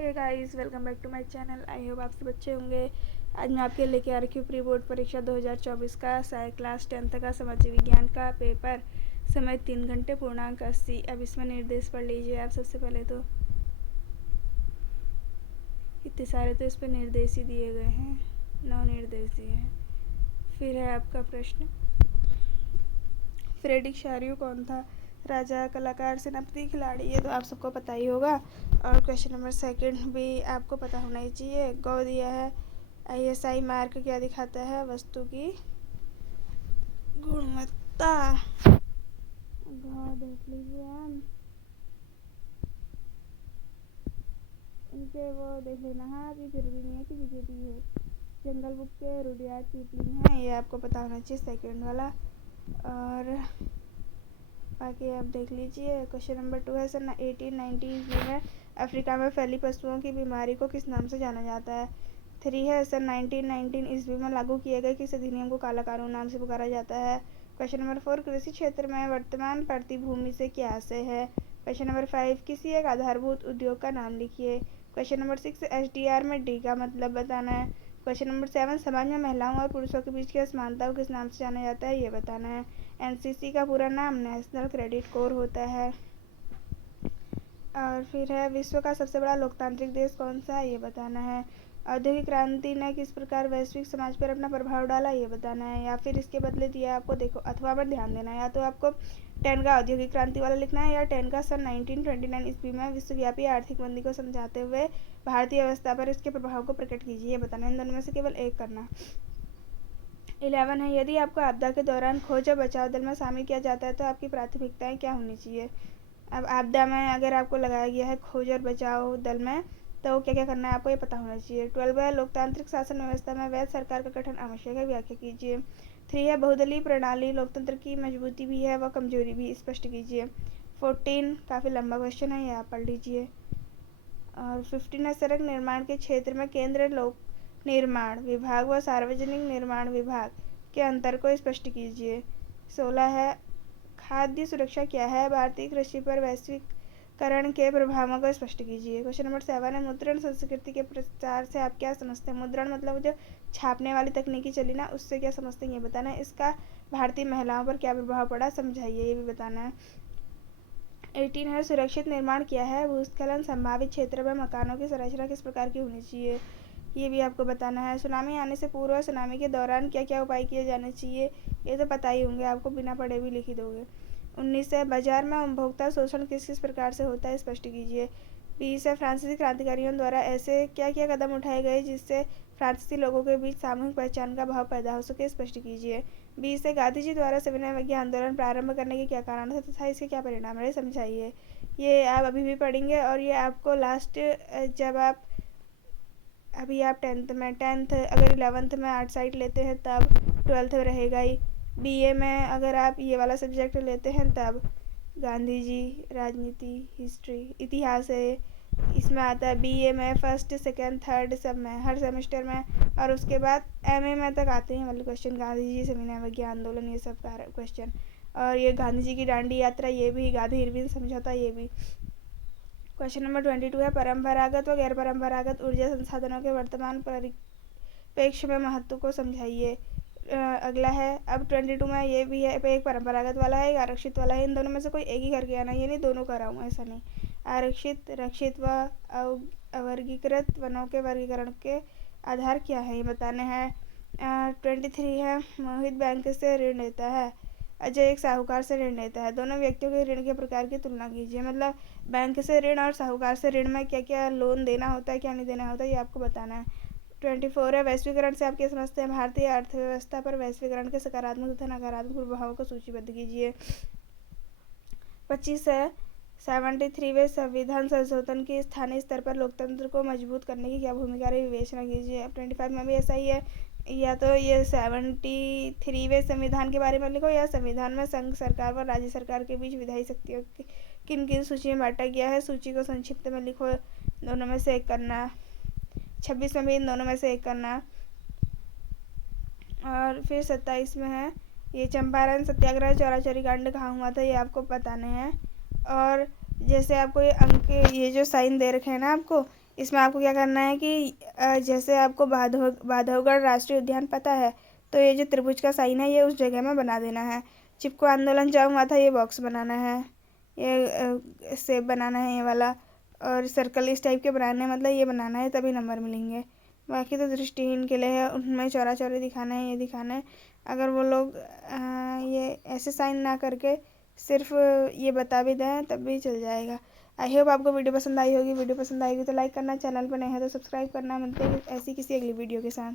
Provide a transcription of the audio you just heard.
Hey guys, welcome back to my channel. I hope आप सब अच्छे होंगे। आज मैं आपके लेके आ रखी हूँ प्री बोर्ड परीक्षा 2024 का क्लास 10th का समाज विज्ञान का पेपर। समय 3 घंटे, पूर्णांक 80। अब इसमें निर्देश पढ़ लीजिए आप। सबसे पहले तो इतने सारे तो इस पर निर्देश ही दिए गए हैं, 9 निर्देश दिए हैं। फिर है आपका प्रश्न, फ्रेडरिक चारियो कौन था? राजा, कलाकार, सेनापति, खिलाड़ी। ये तो आप सबको पता ही होगा। और क्वेश्चन नंबर 2 भी आपको पता होना ही चाहिए। गौ दिया है। ISI मार्क क्या दिखाता है? वस्तु की गुणवत्ता। गौ देख लीजिए आप, इनके वो देख लेना। हाँ, अभी जरूरी नहीं है कि बीजेपी हो। जंगल बुक के रुडयार्ड किपलिंग है, ये आपको पता होना चाहिए, सेकंड वाला। और बाकी आप देख लीजिए। क्वेश्चन नंबर 2 है, सन 1890 में अफ्रीका में फैली पशुओं की बीमारी को किस नाम से जाना जाता है? 3 है, सन 1919 ईस्वी में लागू किए गए किस अधिनियम को काला कानून नाम से पुकारा जाता है? क्वेश्चन नंबर 4, कृषि क्षेत्र में वर्तमान प्रतिभूमि से क्या आशय है? क्वेश्चन नंबर 5, किसी एक आधारभूत उद्योग का नाम लिखिए। क्वेश्चन नंबर 6, SDR में डी का मतलब बताना है। क्वेश्चन नंबर 7, समाज में महिलाओं और पुरुषों के बीच की असमानता को किस नाम से जाना जाता है? ये बताना है। NCC का पूरा नाम नेशनल क्रेडिट कोर होता है। और फिर है, विश्व का सबसे बड़ा लोकतांत्रिक देश कौन सा है? ये बताना है। औद्योगिक क्रांति ने किस प्रकार वैश्विक समाज पर अपना प्रभाव डाला? ये बताना है। या फिर इसके बदले दिया आपको, देखो अथवा पर ध्यान देना है। या तो आपको 10 का औद्योगिक क्रांति वाला लिखना है, या 10 का सन 1929 ईस्वी में विश्वव्यापी आर्थिक मंदी को समझाते हुए भारतीय व्यवस्था पर इसके प्रभाव को प्रकट कीजिए। ये बताना है। इन दोनों में से केवल एक करना। 11 है, यदि आपको आपदा के दौरान खोज और बचाव दल में शामिल किया जाता है तो आपकी प्राथमिकताएं क्या होनी चाहिए? अब आपदा में अगर आपको लगाया गया है खोज और बचाव दल में, तो क्या क्या करना है आपको ये पता होना चाहिए। 12 है, लोकतांत्रिक शासन व्यवस्था में वैध सरकार का गठन आवश्यक है, व्याख्या कीजिए। 3 है, बहुदलीय प्रणाली लोकतंत्र की मजबूती भी है व कमजोरी भी, स्पष्ट कीजिए। 14 काफ़ी लंबा क्वेश्चन है, ये आप पढ़ लीजिए। और 15 है, सड़क निर्माण के क्षेत्र में केंद्र लोक निर्माण विभाग व सार्वजनिक निर्माण विभाग के अंतर को स्पष्ट कीजिए। 16 है, खाद्य सुरक्षा क्या है? भारतीय कृषि पर वैश्वीकरण के प्रभावों को स्पष्ट कीजिए। क्वेश्चन नंबर 7 है, मुद्रण संस्कृति के प्रचार से आप क्या समझते हैं? मुद्रण मतलब जो छापने वाली तकनीकी चली ना, उससे क्या समझते हैं ये बताना है। इसका भारतीय महिलाओं पर क्या प्रभाव पड़ा, समझाइए, ये भी बताना है। 18 है, सुरक्षित निर्माण क्या है? भूस्खलन संभावित क्षेत्र में मकानों की संरचना किस प्रकार की होनी चाहिए, ये भी आपको बताना है। सुनामी आने से पूर्व और सुनामी के दौरान क्या क्या उपाय किए जाने चाहिए, ये तो पता ही होंगे आपको, बिना पढ़े भी लिख ही दोगे। 19 है, बाजार में उपभोक्ता शोषण किस किस प्रकार से होता है, स्पष्ट कीजिए। 20 है, फ्रांसीसी क्रांतिकारियों द्वारा ऐसे क्या क्या कदम उठाए गए जिससे फ्रांसीसी लोगों के बीच सामूहिक पहचान का भाव पैदा हो सके, स्पष्ट कीजिए। 20 है, गांधी जी द्वारा सविनय अवज्ञा आंदोलन प्रारंभ करने के क्या कारण थे तथा इसके क्या परिणाम रहे, समझाइए। ये आप अभी भी पढ़ेंगे। और ये आपको लास्ट, जब आप अभी आप 10th अगर 11th में आर्ट साइड लेते हैं तब, 12th में रहेगा ही। BA में अगर आप ये वाला सब्जेक्ट लेते हैं तब गांधी जी, राजनीति, हिस्ट्री, इतिहास है, इसमें आता है। BA में फर्स्ट, सेकंड, थर्ड सब में, हर सेमेस्टर में। और उसके बाद MA में तक आते हैं वाले क्वेश्चन, गांधी जी, सविनय अवज्ञा आंदोलन, ये सब का क्वेश्चन। और ये गांधी जी की दांडी यात्रा, ये भी, गांधी इरविन समझौता, ये भी। क्वेश्चन नंबर 22 है, परंपरागत व गैर परंपरागत ऊर्जा संसाधनों के वर्तमान परिप्रेक्ष्य में महत्व को समझाइए। अगला है, अब 22 में ये भी है, एक परंपरागत वाला है, एक आरक्षित वाला है। इन दोनों में से कोई एक ही करके आना, ये नहीं दोनों कराऊँ, ऐसा नहीं। आरक्षित, रक्षित व अवर्गीकृत वनों के वर्गीकरण के आधार क्या है, ये बताने हैं। 23 है, मोहित बैंक से ऋण लेता है, अजय एक साहूकार से ऋण लेता है। दोनों व्यक्तियों के ऋण के प्रकार की तुलना कीजिए। मतलब बैंक से ऋण और साहूकार से ऋण में क्या क्या लोन देना होता है, क्या नहीं देना होता है, ये आपको बताना है। 24 है, वैश्वीकरण से आप क्या समझते हैं? भारतीय अर्थव्यवस्था पर वैश्वीकरण के सकारात्मक तथा नकारात्मक प्रभावों को सूचीबद्ध कीजिए। 25 है, 73वें संविधान संशोधन की स्थानीय स्तर पर लोकतंत्र को मजबूत करने की क्या भूमिका रही, विवेचना कीजिए। अब 25 में भी ऐसा ही है, या तो ये 73वें संविधान के बारे में लिखो, या संविधान में संघ सरकार व राज्य सरकार के बीच विधायी शक्तियों की किन किन सूची में बांटा गया है, सूची को संक्षिप्त में लिखो, दोनों में से एक करना। 26 में भी इन दोनों में से एक करना। और फिर 27 में है, ये चंपारण सत्याग्रह चौरा चौरी कांड कहाँ हुआ था, ये आपको बताने हैं। और जैसे आपको ये अंक, ये जो साइन दे रखे हैं ना आपको, इसमें आपको क्या करना है कि जैसे आपको बांधवगढ़ राष्ट्रीय उद्यान पता है, तो ये जो त्रिभुज का साइन है ये उस जगह में बना देना है। चिपको आंदोलन जहाँ हुआ था ये बॉक्स बनाना है, ये सेब बनाना है ये वाला, और सर्कल इस टाइप के बनाने हैं, मतलब ये बनाना है तभी नंबर मिलेंगे। बाकी तो दृष्टिहीन के लिए है, उनमें चौरा चौरी दिखाना है, ये दिखाना है। अगर वो लोग ये ऐसे साइन ना करके सिर्फ ये बता भी दें तब भी चल जाएगा। आई होप आपको वीडियो पसंद आई होगी। वीडियो पसंद आएगी तो लाइक करना, चैनल पर नए हैं तो सब्सक्राइब करना। मिलते हैं ऐसी किसी अगली वीडियो के साथ।